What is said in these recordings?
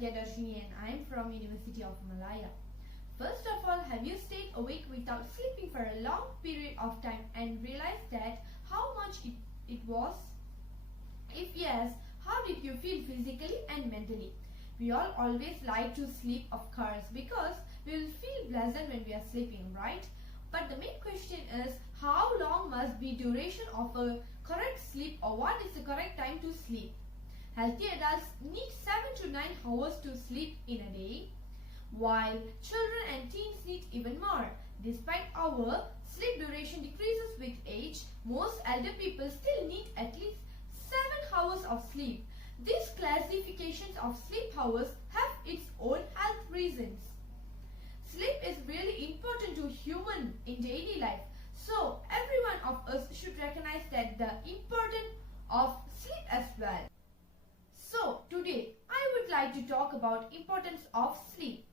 Santhiya and I am from University of Malaya. First of all, have you stayed awake without sleeping for a long period of time and realized that how much it was? If yes, how did you feel physically and mentally? We all always like to sleep, of course, because we will feel pleasant when we are sleeping, right? But the main question is, how long must be duration of a correct sleep, or what is the correct time to sleep? Healthy adults need 7 to 9 hours to sleep in a day, while children and teens need even more. Despite our sleep duration decreases with age, most elder people still need at least 7 hours of sleep. These classifications of sleep hours have its own health reasons. Sleep is really important to human in daily life, so every one of us should recognize that the importance of sleep as well. So today I would like to talk about importance of sleep.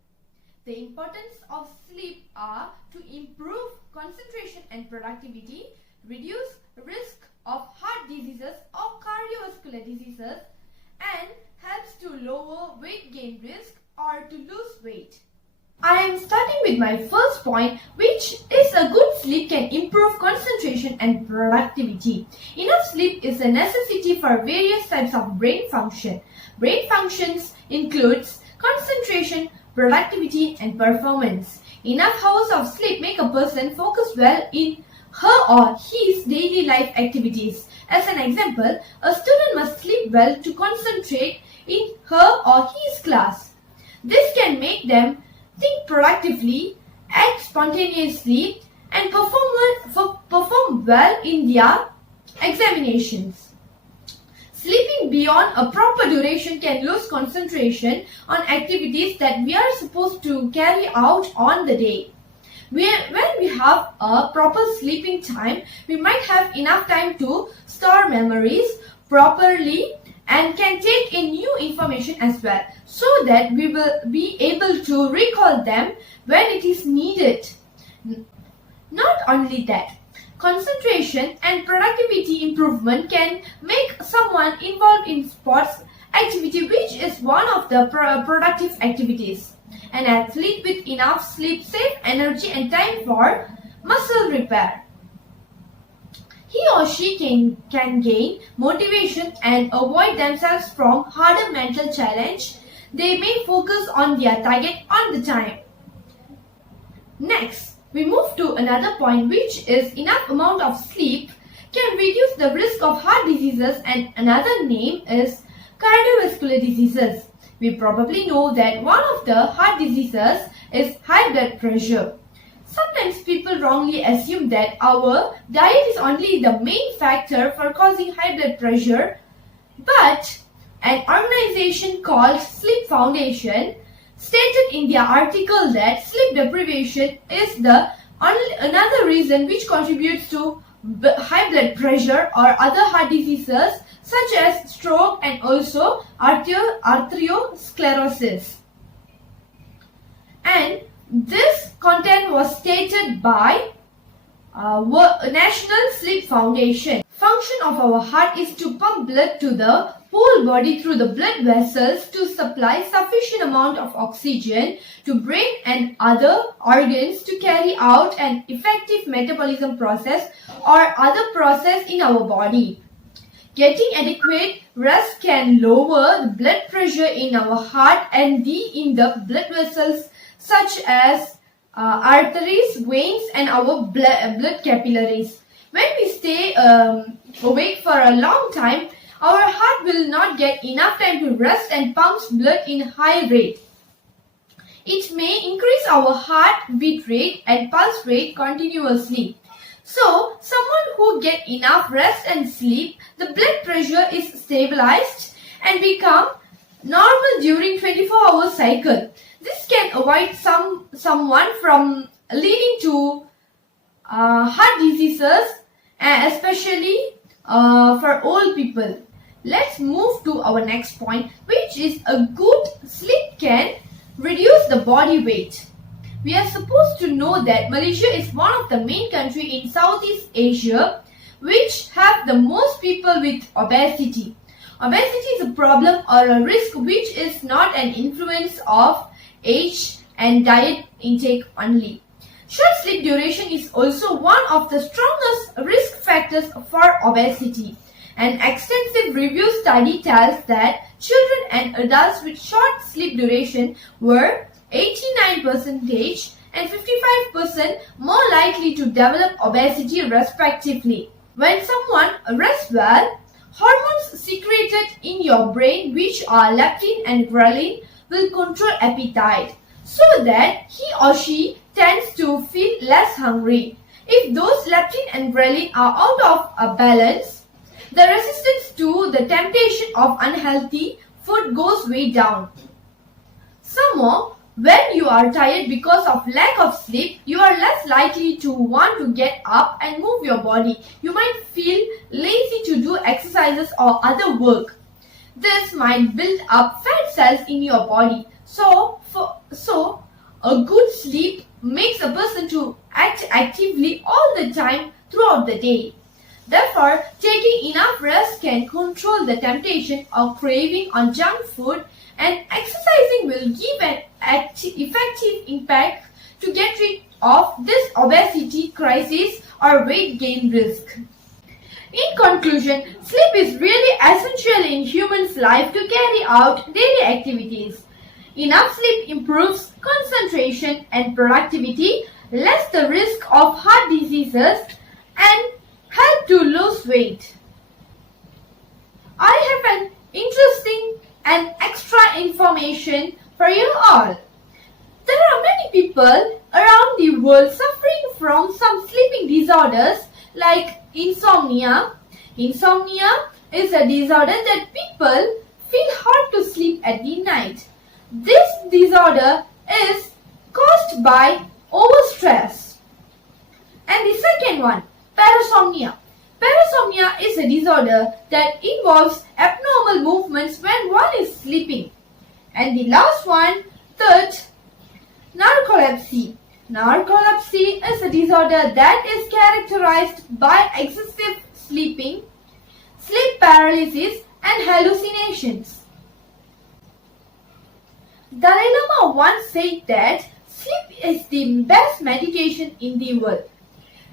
The importance of sleep are to improve concentration and productivity, reduce risk of heart diseases or cardiovascular diseases, and helps to lower weight gain risk or to lose weight. I am starting with my first point, which is a good sleep can improve concentration and productivity. Enough sleep is a necessity for various types of brain function. Brain functions includes concentration, productivity and performance. Enough hours of sleep make a person focus well in her or his daily life activities. As an example, a student must sleep well to concentrate in her or his class. This can make them think productively, act spontaneously, and perform well in their examinations. Sleeping beyond a proper duration can lose concentration on activities that we are supposed to carry out on the day. When we have a proper sleeping time, we might have enough time to store memories properly and can take in new information as well, so that we will be able to recall them when it is needed. Not only that, concentration and productivity improvement can make someone involved in sports activity, which is one of the productive activities. An athlete with enough sleep saves energy and time for muscle repair. He or she can gain motivation and avoid themselves from harder mental challenge. They may focus on their target on the time. Next, we move to another point, which is enough amount of sleep can reduce the risk of heart diseases, and another name is cardiovascular diseases. We probably know that one of the heart diseases is high blood pressure. Sometimes people wrongly assume that our diet is only the main factor for causing high blood pressure, but an organization called Sleep Foundation stated in their article that sleep deprivation is another reason which contributes to high blood pressure or other heart diseases such as stroke and also arteriosclerosis. And this content was stated by National Sleep Foundation. Function of our heart is to pump blood to the whole body through the blood vessels to supply sufficient amount of oxygen to brain and other organs to carry out an effective metabolism process or other process in our body. Getting adequate rest can lower the blood pressure in our heart and in the blood vessels such as arteries, veins and our blood capillaries. When we stay awake for a long time, our heart will not get enough time to rest and pumps blood in high rate. It may increase our heart beat rate and pulse rate continuously. So, someone who get enough rest and sleep, the blood pressure is stabilized and become normal during 24-hour cycle. This can avoid someone from leading to heart diseases, especially for old people. Let's move to our next point, which is a good sleep can reduce the body weight. We are supposed to know that Malaysia is one of the main countries in Southeast Asia which have the most people with obesity. Obesity is a problem or a risk which is not an influence of age and diet intake only. Short sleep duration is also one of the strongest risk factors for obesity. An extensive review study tells that children and adults with short sleep duration were 89% and 55% more likely to develop obesity respectively. When someone rests well, hormones secreted in your brain, which are leptin and ghrelin, will control appetite so that he or she tends to feel less hungry. If those leptin and ghrelin are out of balance, the resistance to the temptation of unhealthy food goes way down. Some more, when you are tired because of lack of sleep, you are less likely to want to get up and move your body. You might feel lazy to do exercises or other work. This might build up fat cells in your body. So a good sleep makes a person to act actively all the time throughout the day. Therefore, taking enough rest can control the temptation or craving on junk food, and exercising will give an effective impact to get rid of this obesity crisis or weight gain risk. In conclusion, sleep is really essential in humans' life to carry out daily activities. Enough sleep improves concentration and productivity, less the risk of heart diseases, and help to lose weight. I have an interesting and extra information for you all. There are many people around the world suffering from some sleeping disorders like insomnia. Insomnia is a disorder that people feel hard to sleep at the night. This disorder is caused by overstress. And the second one, parasomnia. Parasomnia is a disorder that involves abnormal movements when one is sleeping. And the last one, third, narcolepsy. Narcolepsy is a disorder that is characterized by excessive sleeping, sleep paralysis, and hallucinations. Dalai Lama once said that sleep is the best meditation in the world.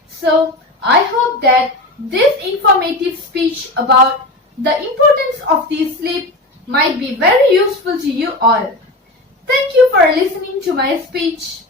So, I hope that this informative speech about the importance of the sleep might be very useful to you all. Thank you for listening to my speech.